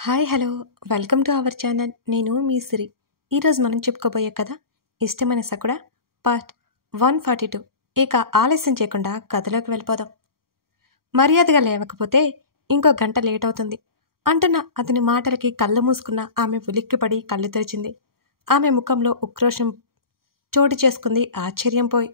Hi hello welcome to our channel. నేను మీ సిరి. ఈరోజు మనం చెప్పుకోబోయే కథ ఇష్టమైన సకుడ పార్ట్ 142. ఇక ఆలస్యం చేయకుండా కథలోకి వెళ్ళిపోదాం. మర్యాదగా లేవకపోతే ఇంకో గంట లేట్ అవుతుంది అంటున్న అతని మాటలకి కళ్ళు మూసుకున్న ఆమె ఉలిక్కిపడి కళ్ళు తెరిచింది. ఆమె ముఖంలో ఉక్రోషం చోటు చేసుకుంది. ఆశ్చర్యం పోయి,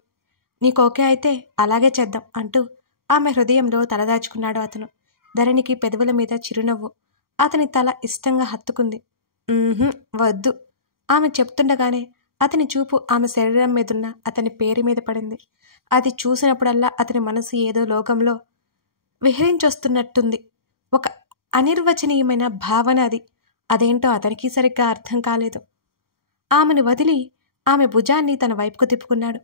నీకు ఓకే అయితే అలాగే చేద్దాం అంటూ ఆమె హృదయంలో తలదాచుకున్నాడు అతను. ధరణికి పెదవుల మీద చిరునవ్వు అతని తల ఇష్టంగా హత్తుకుంది. వద్దు ఆమె చెప్తుండగానే అతని చూపు ఆమె శరీరం మీదున్న అతని పేరు మీద పడింది. అది చూసినప్పుడల్లా అతని మనసు ఏదో లోకంలో విహరించొస్తున్నట్టుంది. ఒక అనిర్వచనీయమైన భావన అది. అదేంటో అతనికి సరిగ్గా అర్థం కాలేదు. ఆమెను వదిలి ఆమె భుజాన్ని తన వైపుకు తిప్పుకున్నాడు.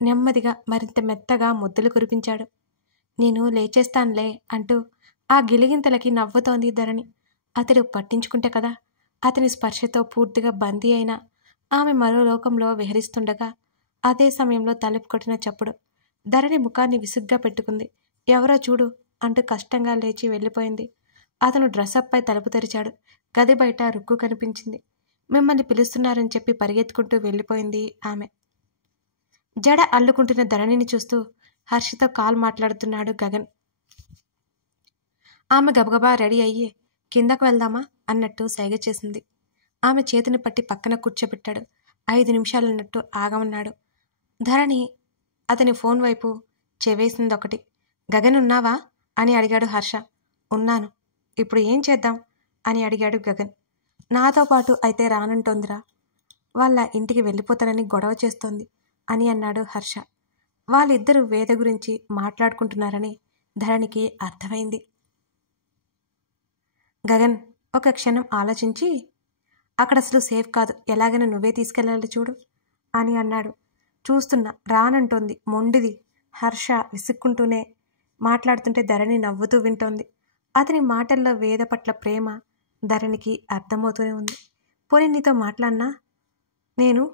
నెమ్మదిగా మరింత మెత్తగా ముద్దులు కురిపించాడు. నేను లేచేస్తానులే అంటూ ఆ గిలిగింతలకి నవ్వుతోంది ధరణి. అతడు పట్టించుకుంటే కదా. అతని స్పర్శతో పూర్తిగా బందీ అయిన ఆమె మరో లోకంలో విహరిస్తుండగా అదే సమయంలో తలుపు కొట్టిన చప్పుడు. ధరణి ముఖాన్ని విసుగ్గా పెట్టుకుంది. ఎవరో చూడు అంటూ కష్టంగా లేచి వెళ్ళిపోయింది. అతను డ్రెస్అప్పై తలుపు తెరిచాడు. గది బయట రుక్కు కనిపించింది. మిమ్మల్ని పిలుస్తున్నారని చెప్పి పరిగెత్తుకుంటూ వెళ్ళిపోయింది ఆమె. జడ అల్లుకుంటున్న ధరణిని చూస్తూ హర్షతో కాల్ మాట్లాడుతున్నాడు గగన్. ఆమె గబగబా రెడీ అయ్యి కిందకు వెళ్దామా అన్నట్టు సైగ చేసింది. ఆమె చేతిని పట్టి పక్కన కూర్చోబెట్టాడు. 5 నిమిషాలన్నట్టు ఆగమన్నాడు. ధరణి అతని ఫోన్ వైపు చెవేసిందొకటి. గగన్ ఉన్నావా అని అడిగాడు హర్ష. ఉన్నాను. ఇప్పుడు ఏం చేద్దాం అని అడిగాడు గగన్. నాతో పాటు అయితే రానంటోందిరా. వాళ్ళ ఇంటికి వెళ్ళిపోతానని గొడవ చేస్తోంది అని అన్నాడు హర్ష. వాళ్ళిద్దరూ వేద గురించి మాట్లాడుకుంటున్నారని ధరణికి అర్థమైంది. గగన్ ఒక క్షణం ఆలోచించి, అక్కడ అసలు సేఫ్ కాదు, ఎలాగైనా నువ్వే తీసుకెళ్ళాలి చూడు అని అన్నాడు. చూస్తున్నా రానంటోంది మొండిది. హర్ష విసుక్కుంటూనే మాట్లాడుతుంటే ధరణి నవ్వుతూ వింటోంది. అతని మాటల్లో వేద పట్ల ప్రేమ ధరణికి అర్థమవుతూనే ఉంది. పోనీ నీతో మాట్లాడినా? నేను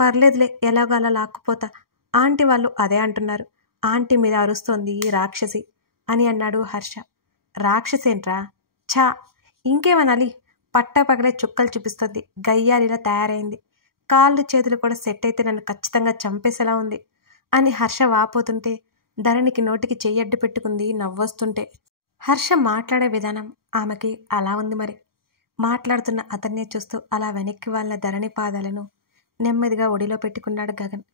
పర్లేదులే, ఎలాగో అలా లాక్కుపోతా. ఆంటీ వాళ్ళు అదే అంటున్నారు. ఆంటీ మీద అరుస్తోంది రాక్షసి అని అన్నాడు హర్ష. రాక్షసేంట్రా? ఛా, ఇంకేమనాలి? పట్టపగలే చుక్కలు చూపిస్తుంది. గయ్యాలిలా తయారైంది. కాళ్ళు చేతులు కూడా సెట్ అయితే నన్ను ఖచ్చితంగా చంపేసేలా ఉంది అని హర్ష వాపోతుంటే ధరణికి నోటికి చెయ్యడ్డు పెట్టుకుంది నవ్వొస్తుంటే. హర్ష మాట్లాడే విధానం ఆమెకి అలా ఉంది మరి. మాట్లాడుతున్న అతన్నే చూస్తూ అలా వెనక్కి వాళ్ళ ధరణి పాదాలను నెమ్మదిగా ఒడిలో పెట్టుకున్నాడు గగన్.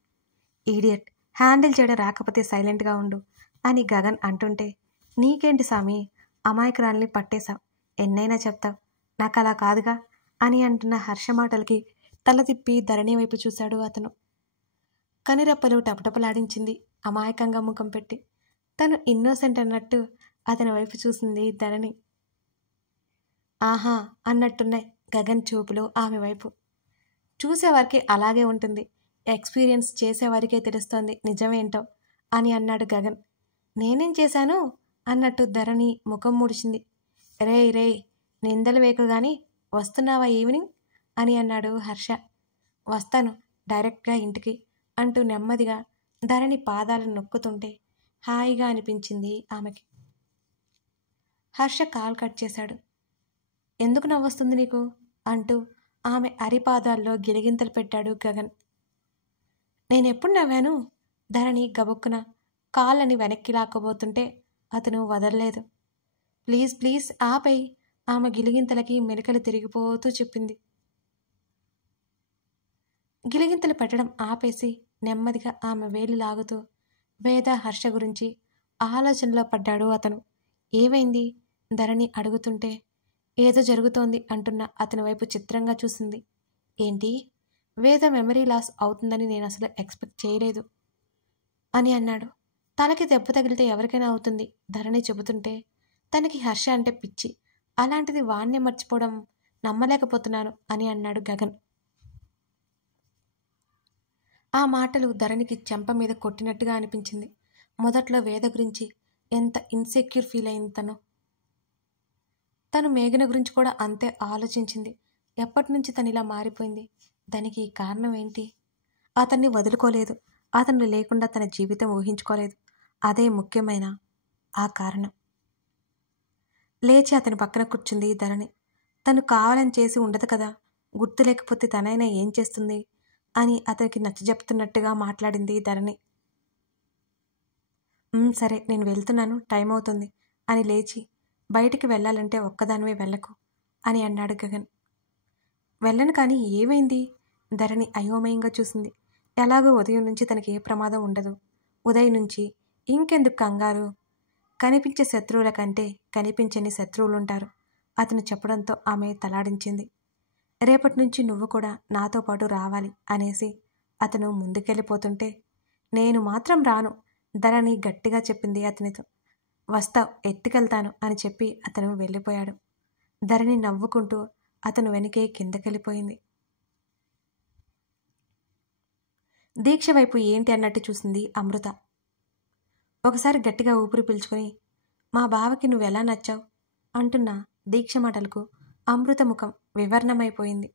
ఈడియట్, హ్యాండిల్ చేయడం రాకపోతే సైలెంట్గా ఉండు అని గగన్ అంటుంటే, నీకేంటి సామి, అమాయకురాల్ని పట్టేశావు, ఎన్నైనా చెప్తావు, నాకు అలా కాదుగా అని అంటున్న హర్ష మాటలకి తల తిప్పి ధరణి వైపు చూశాడు అతను. కనురెప్పలు టపటపలాడించింది అమాయకంగా ముఖం పెట్టి. తను ఇన్నోసెంట్ అన్నట్టు అతని వైపు చూసింది ధరణి. ఆహా అన్నట్టున్నాయి గగన్ చూపులు ఆమె వైపు. చూసేవారికి అలాగే ఉంటుంది, ఎక్స్పీరియన్స్ చేసేవారికే తెలుస్తోంది నిజమేంటో అని అన్నాడు గగన్. నేనేం చేశాను అన్నట్టు ధరణి ముఖం ముడిచింది. రేయ్ నిందలు వేకు గాని వస్తున్నావా ఈవినింగ్ అని అన్నాడు హర్ష. వస్తాను డైరెక్ట్గా ఇంటికి అంటూ నెమ్మదిగా ధరణి పాదాలను నొక్కుతుంటే హాయిగా అనిపించింది ఆమెకి. హర్ష కాల్ కట్ చేశాడు. ఎందుకు నవ్వొస్తుంది నీకు అంటూ ఆమె అరిపాదాల్లో గిలిగింతలు పెట్టాడు గగన్. నేనెప్పుడు నవ్వాను? ధరణి గబుక్కున కాళ్ళని వెనక్కి లాక్కబోతుంటే అతను వదలలేదు. ప్లీజ్ ప్లీజ్ ఆపై ఆమె గిలిగింతలకి మెలికలు తిరిగిపోతూ చెప్పింది. గిలిగింతలు పెట్టడం ఆపేసి నెమ్మదిగా ఆమె వేలు లాగుతూ వేద హర్ష గురించి ఆలోచనలో పడ్డాడు అతను. ఏమైంది ధరణి అడుగుతుంటే ఏదో జరుగుతోంది అంటున్న అతని వైపు చిత్రంగా చూసింది. ఏంటి? వేద మెమరీ లాస్ అవుతుందని నేను అసలు ఎక్స్పెక్ట్ చేయలేదు అని అన్నాడు. తలకి దెబ్బ తగిలితే ఎవరికైనా అవుతుంది ధరణి చెబుతుంటే తనకి హర్ష అంటే పిచ్చి, అలాంటిది వాణ్ణే మర్చిపోవడం నమ్మలేకపోతున్నాను అని అన్నాడు గగన్. ఆ మాటలు ధరణికి చెంప మీద కొట్టినట్టుగా అనిపించింది. మొదట్లో వేద గురించి ఎంత ఇన్సెక్యూర్ ఫీల్ అయింది తను మేఘన గురించి కూడా అంతే ఆలోచించింది. ఎప్పటి నుంచి తను ఇలా మారిపోయింది? దానికి కారణం ఏంటి? అతన్ని వదులుకోలేదు, అతను లేకుండా తన జీవితం ఊహించుకోలేదు. అదే ముఖ్యమైన ఆ కారణం. లేచి అతని పక్కన కూర్చుంది ధరణి. తను కావాలని చేసి ఉండదు కదా, గుర్తు లేకపోతే తనైనా ఏం చేస్తుంది అని అతనికి నచ్చజెప్తున్నట్టుగా మాట్లాడింది ధరణి. సరే, నేను వెళ్తున్నాను, టైం అవుతుంది అని లేచి, బయటికి వెళ్ళాలంటే ఒక్కదానివే వెళ్ళకు అని అన్నాడు గగన్. వెళ్ళను కానీ ఏమైంది? ధరణి అయోమయంగా చూసింది. ఎలాగో ఉదయం నుంచి తనకి ఏ ప్రమాదం ఉండదు. ఉదయం నుంచి ఇంకెందుకు కంగారు? కనిపించే శత్రువుల కంటే కనిపించని శత్రువులుంటారు అతను చెప్పడంతో ఆమె తలాడించింది. రేపటి నుంచి నువ్వు కూడా నాతో పాటు రావాలి అనేసి అతను ముందుకెళ్ళిపోతుంటే, నేను మాత్రం రాను, ధరణి గట్టిగా చెప్పింది అతనితో. వస్తావ్, ఎత్తుకెళ్తాను అని చెప్పి అతను వెళ్ళిపోయాడు. ధరణి నవ్వుకుంటూ అతను వెనకే కిందకెళ్ళిపోయింది. దీక్ష వైపు ఏంటి అన్నట్టు చూసింది అమృత. ఒకసారి గట్టిగా ఊపిరి పీల్చుకొని, మా బావకి నువ్వెలా నచ్చావు అంటున్న దీక్ష మాటలకు అమృత ముఖం వివర్ణమైపోయింది.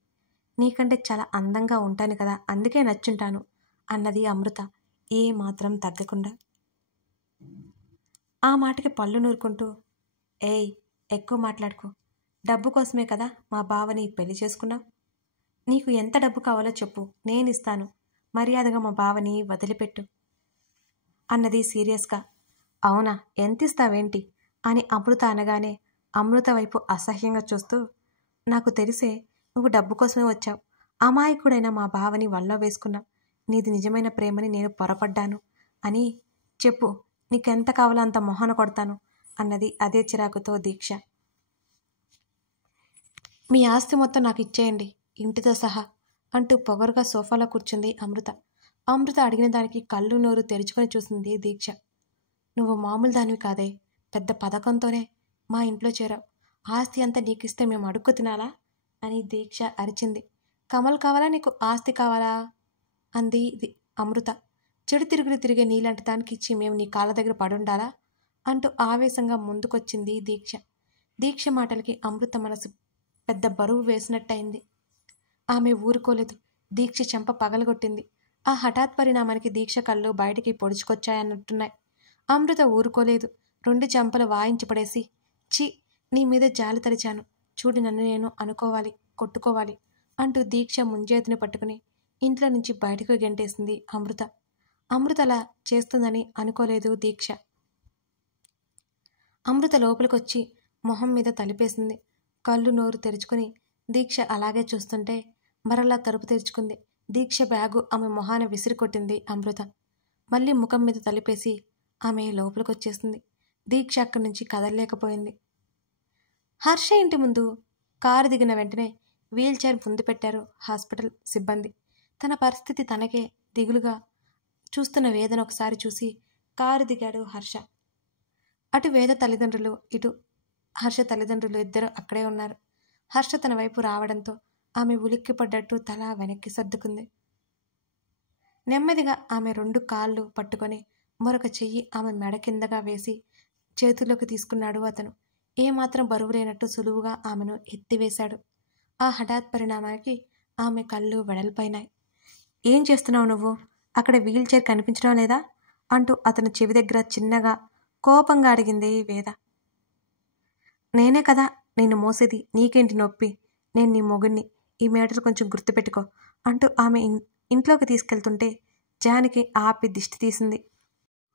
నీకంటే చాలా అందంగా ఉంటాను కదా, అందుకే నచ్చుంటాను అన్నది అమృత ఏ మాత్రం తగ్గకుండా. ఆ మాటకి పళ్ళు నూరుకుంటూ, ఏయ్ ఎక్కువ మాట్లాడుకో, డబ్బు కోసమే కదా మా బావని పెళ్లి చేసుకున్నావు. నీకు ఎంత డబ్బు కావాలో చెప్పు, నేనిస్తాను, మర్యాదగా మా బావని వదిలిపెట్టు అన్నది సీరియస్గా. అవునా, ఎంత ఇస్తావేంటి అని అమృత అనగానే అమృత వైపు అసహ్యంగా చూస్తూ, నాకు తెలిసే నువ్వు డబ్బు కోసమే వచ్చావు, అమాయకుడైన మా బావని వల్లో వేసుకున్నావు, నీది నిజమైన ప్రేమని నేను పొరపడ్డాను అని చెప్పు, నీకెంత కావాలో అంత మొహన కొడతాను అన్నది అదే చిరాకుతో దీక్ష. మీ ఆస్తి మొత్తం నాకు ఇచ్చేయండి, ఇంటితో సహా అంటూ పొగరుగా సోఫాలో కూర్చుంది అమృత. అమృత అడిగిన దానికి కళ్ళు నోరు తెరుచుకొని చూసింది దీక్ష. నువ్వు మామూలు దానివి కాదే, పెద్ద పథకంతోనే మా ఇంట్లో చేరావు, ఆస్తి అంతా నీకిస్తే మేము అడుక్కు తినాలా అని దీక్ష అరిచింది. కమల్ కావాలా నీకు ఆస్తి కావాలా అంది అమృత. చెడు తిరుగులు తిరిగే నీలాంటి దానికి ఇచ్చి మేము నీ కాళ్ళ దగ్గర పడుండాలా అంటూ ఆవేశంగా ముందుకొచ్చింది దీక్ష. దీక్ష మాటలకి అమృత మనసు పెద్ద బరువు వేసినట్టయింది. ఆమె ఊరుకోలేదు. దీక్ష చెంప పగలగొట్టింది. ఆ హఠాత్ పరిణామానికి దీక్ష కళ్ళు బయటికి పొడుచుకొచ్చాయన్నట్టున్నాయి. అమృత ఊరుకోలేదు. 2 చెంపలు వాయించి పడేసి, ఛీ, నీ మీద జాలి తలిచాను, చూడు నన్ను నేను అనుకోవాలి, కొట్టుకోవాలి అంటూ దీక్ష ముంజేతిని పట్టుకుని ఇంట్లో నుంచి బయటకు గెంటేసింది అమృత. అమృత అలా చేస్తుందని అనుకోలేదు దీక్ష. అమృత లోపలికొచ్చి మొహం మీద తలిపేసింది. కళ్ళు నోరు తెరుచుకుని దీక్ష అలాగే చూస్తుంటే మరలా తలుపు తెరుచుకుంది. దీక్ష బ్యాగు ఆమె మొహాన విసిరి కొట్టింది అమృత. మళ్ళీ ముఖం మీద తలిపేసి ఆమె లోపలికొచ్చేసింది. దీక్ష అక్కడి నుంచి కదలలేకపోయింది. హర్ష ఇంటి ముందు కారు దిగిన వెంటనే వీల్ చైర్ ముందు పెట్టారు హాస్పిటల్ సిబ్బంది. తన పరిస్థితి తనకే దిగులుగా చూస్తున్న వేదన ఒకసారి చూసి కారు దిగాడు హర్ష. అటు వేద తల్లిదండ్రులు, ఇటు హర్ష తల్లిదండ్రులు ఇద్దరు అక్కడే ఉన్నారు. హర్ష తన వైపు రావడంతో ఆమె ఉలిక్కిపడ్డట్టు తల వెనక్కి సర్దుకుంది. నెమ్మదిగా ఆమె 2 కాళ్ళు పట్టుకొని మరొక చెయ్యి ఆమె మెడ కిందగా వేసి చేతుల్లోకి తీసుకున్నాడు అతను. ఏమాత్రం బరువు లేనట్టు సులువుగా ఆమెను ఎత్తివేశాడు. ఆ హఠాత్ పరిణామానికి ఆమె కళ్ళు వెడల్పైనాయి. ఏం చేస్తున్నావు నువ్వు? అక్కడ వీల్ చైర్ కనిపించడం లేదా అంటూ అతను చెవి దగ్గర చిన్నగా కోపంగా అడిగింది వేద. నేనే కదా నిన్ను మోసేది, నీకేంటి నొప్పి? నేను నీ మొగుణ్ణి, ఈ మేటర్ కొంచెం గుర్తుపెట్టుకో అంటూ ఆమె ఇంట్లోకి తీసుకెళ్తుంటే జానకి ఆపి దిష్టి తీసింది.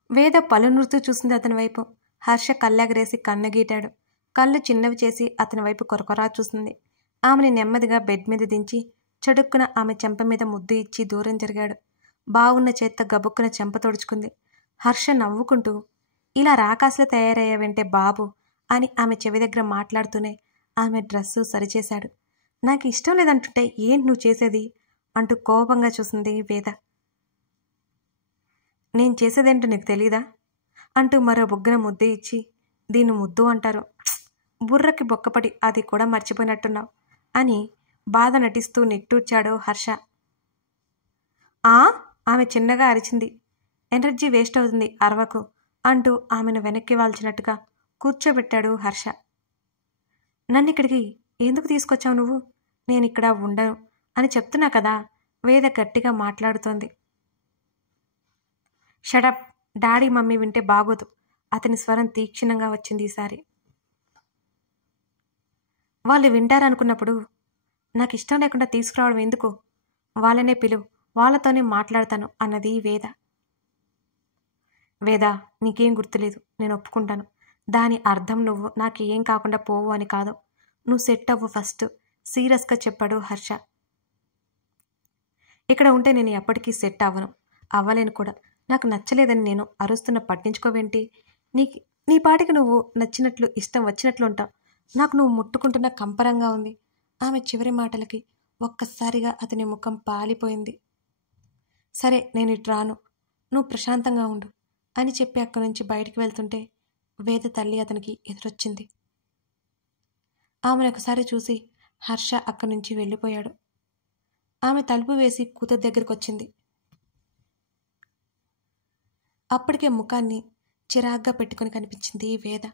వేద పలునురుతూ చూసింది అతని వైపు. హర్ష కళ్ళెగరేసి కన్ను గీటాడు. కళ్ళు చిన్నవి చేసి అతని వైపు కొరకొరా చూసింది. ఆమెని నెమ్మదిగా బెడ్ మీద దించి చడుక్కున ఆమె చెంప మీద ముద్దు ఇచ్చి దూరం జరిగాడు. బావున్న చేత్తో గబుక్కున చెంప తొడుచుకుంది. హర్ష నవ్వుకుంటూ, ఇలా రాకాసులు తయారయ్యావంటే బాబు అని ఆమె చెవి దగ్గర మాట్లాడుతూనే ఆమె డ్రెస్సు సరిచేశాడు. నాకు ఇష్టం లేదంటుంటే ఏంటి నువ్వు చేసేది అంటూ కోపంగా చూసింది వేద. నేను చేసేదేంటో నీకు తెలీదా అంటూ మరో బుగ్గన ముద్దు ఇచ్చి, దీన్ని ముద్దు అంటారు, బుర్రకి బొక్కపడి అది కూడా మర్చిపోయినట్టున్నావు అని బాధ నటిస్తూ నిట్టూర్చాడు హర్ష. ఆమె చిన్నగా అరిచింది. ఎనర్జీ వేస్ట్ అవుతుంది, అరవకు అంటూ ఆమెను వెనక్కి వాల్చినట్టుగా కూర్చోబెట్టాడు హర్ష. నన్నిక్కడికి ఎందుకు తీసుకొచ్చావు నువ్వు? నేనిక్కడ ఉండను అని చెప్తున్నా కదా, వేద గట్టిగా మాట్లాడుతోంది. షడప్, డాడీ మమ్మీ వింటే బాగోదు. అతని స్వరం తీక్షణంగా వచ్చింది ఈసారి. వాళ్ళు వింటారనుకున్నప్పుడు నాకు ఇష్టం లేకుండా తీసుకురావడం ఎందుకు? వాళ్ళనే పిలువు, వాళ్ళతోనే మాట్లాడతాను అన్నది వేద. వేద, నీకేం గుర్తులేదు, నేను ఒప్పుకుంటాను. దాని అర్థం నువ్వు నాకు ఏం కాకుండా పోవు అని కాదు. నువ్వు సెట్ అవ్వు ఫస్ట్, సీరియస్గా చెప్పాడు హర్ష. ఇక్కడ ఉంటే నేను ఎప్పటికీ సెట్ అవ్వను, అవ్వలేను కూడా. నాకు నచ్చలేదని నేను అరుస్తున్న పట్టించుకోవేంటి? నీ పాటికి నువ్వు నచ్చినట్లు ఇష్టం వచ్చినట్లు ఉంటావు. నాకు నువ్వు ముట్టుకుంటున్న కంపరంగా ఉంది. ఆమె చివరి మాటలకి ఒక్కసారిగా అతని ముఖం పాలిపోయింది. సరే, నేను ఇటు రాను, నువ్వు ప్రశాంతంగా ఉండు అని చెప్పి అక్కడి నుంచి బయటికి వెళ్తుంటే వేద తల్లి అతనికి ఎదురొచ్చింది. ఆమెను ఒకసారి చూసి హర్ష అక్కడి నుంచి వెళ్ళిపోయాడు. ఆమె తలుపు వేసి కూతురు దగ్గరికి వచ్చింది. అప్పటికే ముఖాన్ని చిరాగ్గా పెట్టుకుని కనిపించింది వేద.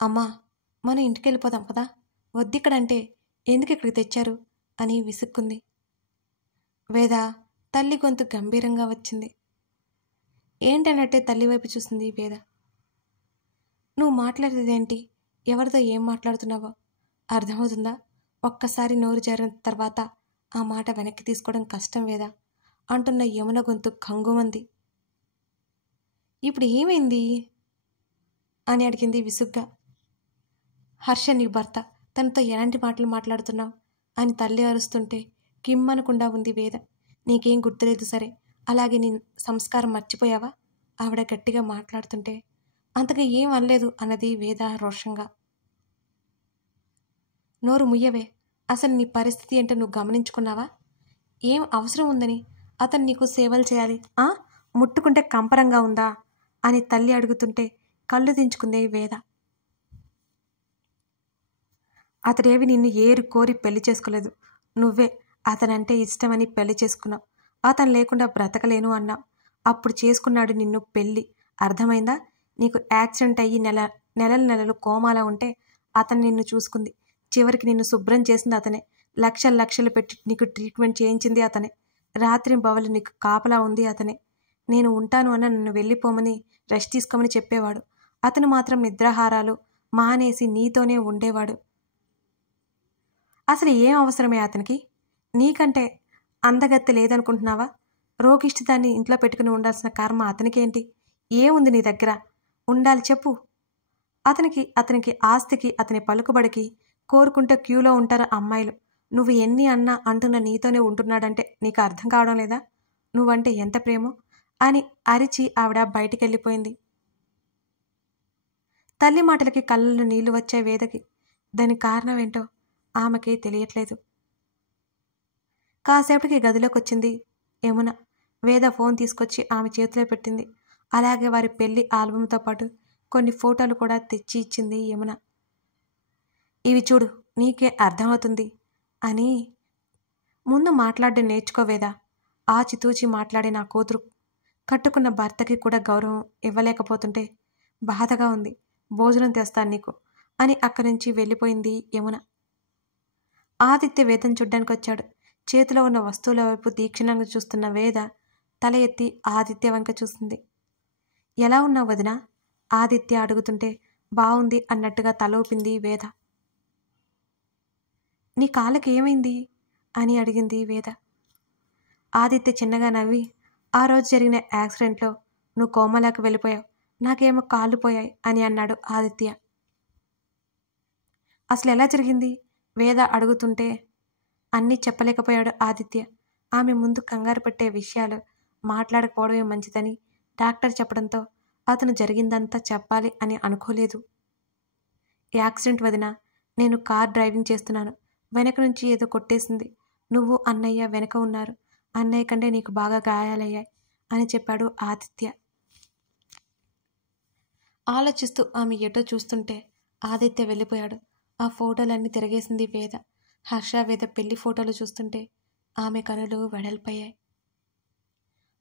అమ్మా, మనం ఇంటికి వెళ్ళిపోదాం కదా, వద్దిక్కడంటే ఎందుకు ఇక్కడికి తెచ్చారు అని విసుక్కుంది. వేద తల్లి గొంతు గంభీరంగా వచ్చింది. ఏంటన్నట్టే తల్లి వైపు చూసింది వేద. నువ్వు మాట్లాడేదేంటి? ఎవరితో ఏం మాట్లాడుతున్నావో అర్థమవుతుందా? ఒక్కసారి నోరు జారిన తర్వాత ఆ మాట వెనక్కి తీసుకోవడం కష్టం వేద అంటున్న యమున గొంతు కంగుమంది. ఇప్పుడు ఏమైంది అని అడిగింది విసుగ్గా. హర్ష నీ భర్త, తనతో ఎలాంటి మాటలు మాట్లాడుతున్నావు అని తల్లి అరుస్తుంటే కిమ్మనకుండా ఉంది వేద. నీకేం గుర్తులేదు సరే, అలాగే నీ సంస్కారం మర్చిపోయావా? ఆవిడ గట్టిగా మాట్లాడుతుంటే అంతగా ఏం అనలేదు అన్నది వేద రోషంగా. నోరు ముయ్యవే, అసలు నీ పరిస్థితి ఏంటో నువ్వు గమనించుకున్నావా? ఏం అవసరం ఉందని అతను నీకు సేవలు చేయాలి? ముట్టుకుంటే కంపరంగా ఉందా అని తల్లి అడుగుతుంటే కళ్ళు దించుకుందే వేద. అతడేవి నిన్ను ఏరు కోరి పెళ్లి చేసుకోలేదు, నువ్వే అతనంటే ఇష్టమని పెళ్లి చేసుకున్నావు. అతను లేకుండా బ్రతకలేను అన్నావు, అప్పుడు చేసుకున్నాడు నిన్ను పెళ్ళి. అర్థమైందా? నీకు యాక్సిడెంట్ అయ్యి నెలలు కోమాలా ఉంటే అతను నిన్ను చూసుకుంది. చివరికి నిన్ను శుభ్రం చేసింది అతనే. లక్షలు పెట్టి నీకు ట్రీట్మెంట్ చేయించింది అతనే. రాత్రి బవలు నీకు కాపలా ఉంది అతనే. నేను ఉంటాను అన్న నన్ను వెళ్ళిపోమని రెస్ట్ తీసుకోమని చెప్పేవాడు. అతను మాత్రం నిద్రాహారాలు మానేసి నీతోనే ఉండేవాడు. అసలు ఏం అవసరమే అతనికి? నీకంటే అందగత్తె లేదనుకుంటున్నావా? రోగిష్టి దాన్ని ఇంట్లో పెట్టుకుని ఉండాల్సిన కర్మ అతనికేంటి? ఏముంది నీ దగ్గర ఉండాలి చెప్పు? అతనికి ఆస్తికి, అతని పలుకుబడికి కోరుకుంటే క్యూలో ఉంటారు అమ్మాయిలు. నువ్వు ఎన్ని అన్నా అంటున్న నీతోనే ఉంటున్నాడంటే నీకు అర్థం కావడం లేదా? నువ్వంటే ఎంత ప్రేమో అని అరిచి ఆవిడ బయటికెళ్ళిపోయింది. తల్లి మాటలకి కళ్ళల్లో నీళ్లు వచ్చే వేదకి. దానికి కారణం ఏంటో ఆమెకి తెలియట్లేదు. కాసేపటికి గదిలోకి వచ్చింది యమున. వేద ఫోన్ తీసుకొచ్చి ఆమె చేతిలో పెట్టింది. అలాగే వారి పెళ్లి ఆల్బంతో పాటు కొన్ని ఫోటోలు కూడా తెచ్చి ఇచ్చింది యమున. ఇవి చూడు, నీకే అర్థమవుతుంది అని. ముందు మాట్లాడడం నేర్చుకోవేదా? ఆచితూచి మాట్లాడే నా కూతురు కట్టుకున్న భర్తకి కూడా గౌరవం ఇవ్వలేకపోతుంటే బాధగా ఉంది. భోజనం తెస్తాను నీకు అని అక్కడి నుంచి వెళ్ళిపోయింది యమున. ఆదిత్య వేదం చూడ్డానికి వచ్చాడు. చేతిలో ఉన్న వస్తువుల వైపు తీక్షణంగా చూస్తున్న వేద తల ఎత్తి ఆదిత్య వంక చూసింది. ఎలా ఉన్నావు వదినా? ఆదిత్య అడుగుతుంటే బాగుంది అన్నట్టుగా తల ఊపింది వేద. నీ కాళ్ళకి ఏమైంది అని అడిగింది వేద. ఆదిత్య చిన్నగా నవ్వి, ఆ రోజు జరిగిన యాక్సిడెంట్లో నువ్వు కోమలాకి వెళ్ళిపోయావు, నాకేమో కాళ్ళు పోయాయి అని అన్నాడు ఆదిత్య. అసలు ఎలా జరిగింది? వేద అడుగుతుంటే అన్నీ చెప్పలేకపోయాడు ఆదిత్య. ఆమె ముందు కంగారు పెట్టే విషయాలు మాట్లాడకపోవడమే మంచిదని డాక్టర్ చెప్పడంతో అతను జరిగిందంతా చెప్పాలి అని అనుకోలేదు. యాక్సిడెంట్ వదినా, నేను కార్ డ్రైవింగ్ చేస్తున్నాను, వెనక నుంచి ఏదో కొట్టేసింది. నువ్వు అన్నయ్య వెనక ఉన్నారు, అన్నయ్య కంటే నీకు బాగా గాయాలయ్యాయి అని చెప్పాడు ఆదిత్య. ఆలోచిస్తూ ఆమె ఎటో చూస్తుంటే ఆదిత్య వెళ్ళిపోయాడు. ఆ ఫోటోలన్నీ తిరగేసింది వేద. హర్ష వేద పెళ్లి ఫోటోలు చూస్తుంటే ఆమె కనులు వెడల్పయ్యాయి.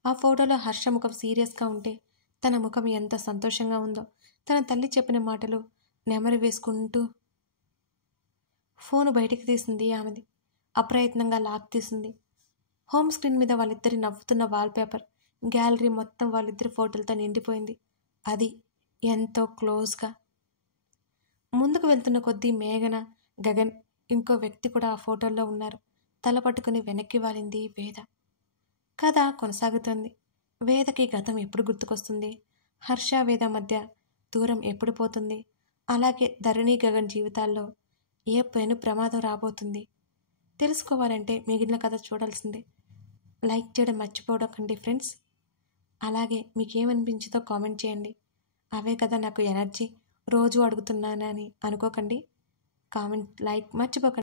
ఆ ఫోటోలో హర్ష ముఖం సీరియస్గా ఉంటే తన ముఖం ఎంత సంతోషంగా ఉందో. తన తల్లి చెప్పిన మాటలు నెమరు వేసుకుంటూ ఫోను బయటికి తీసింది ఆమెది. అప్రయత్నంగా లాక్ తీసింది. హోమ్ స్క్రీన్ మీద వాళ్ళిద్దరి నవ్వుతున్న వాల్పేపర్, గ్యాలరీ మొత్తం వాళ్ళిద్దరి ఫోటోలతో నిండిపోయింది. అది ఎంతో క్లోజ్గా. ముందుకు వెళ్తున్న కొద్దీ మేఘన, గగన్, ఇంకో వ్యక్తి కూడా ఆ ఫోటోల్లో ఉన్నారు. తల పట్టుకుని వెనక్కి వాలింది వేద. కథ కొనసాగుతోంది. వేదకి గతం ఎప్పుడు గుర్తుకొస్తుంది? హర్ష, వేద మధ్య దూరం ఎప్పుడు పోతుంది? అలాగే ధరణి, గగన్ జీవితాల్లో ఏ పెను ప్రమాదం రాబోతుంది? తెలుసుకోవాలంటే మిగిలిన కథ చూడాల్సిందే. లైక్ చేయడం మర్చిపోవకండి ఫ్రెండ్స్. అలాగే మీకేమనిపించిందో కామెంట్ చేయండి. అవే కదా నాకు ఎనర్జీ. రోజు అడుగుతున్నానని అనుకోకండి. కామెంట్, లైక్ మర్చిపోకండి.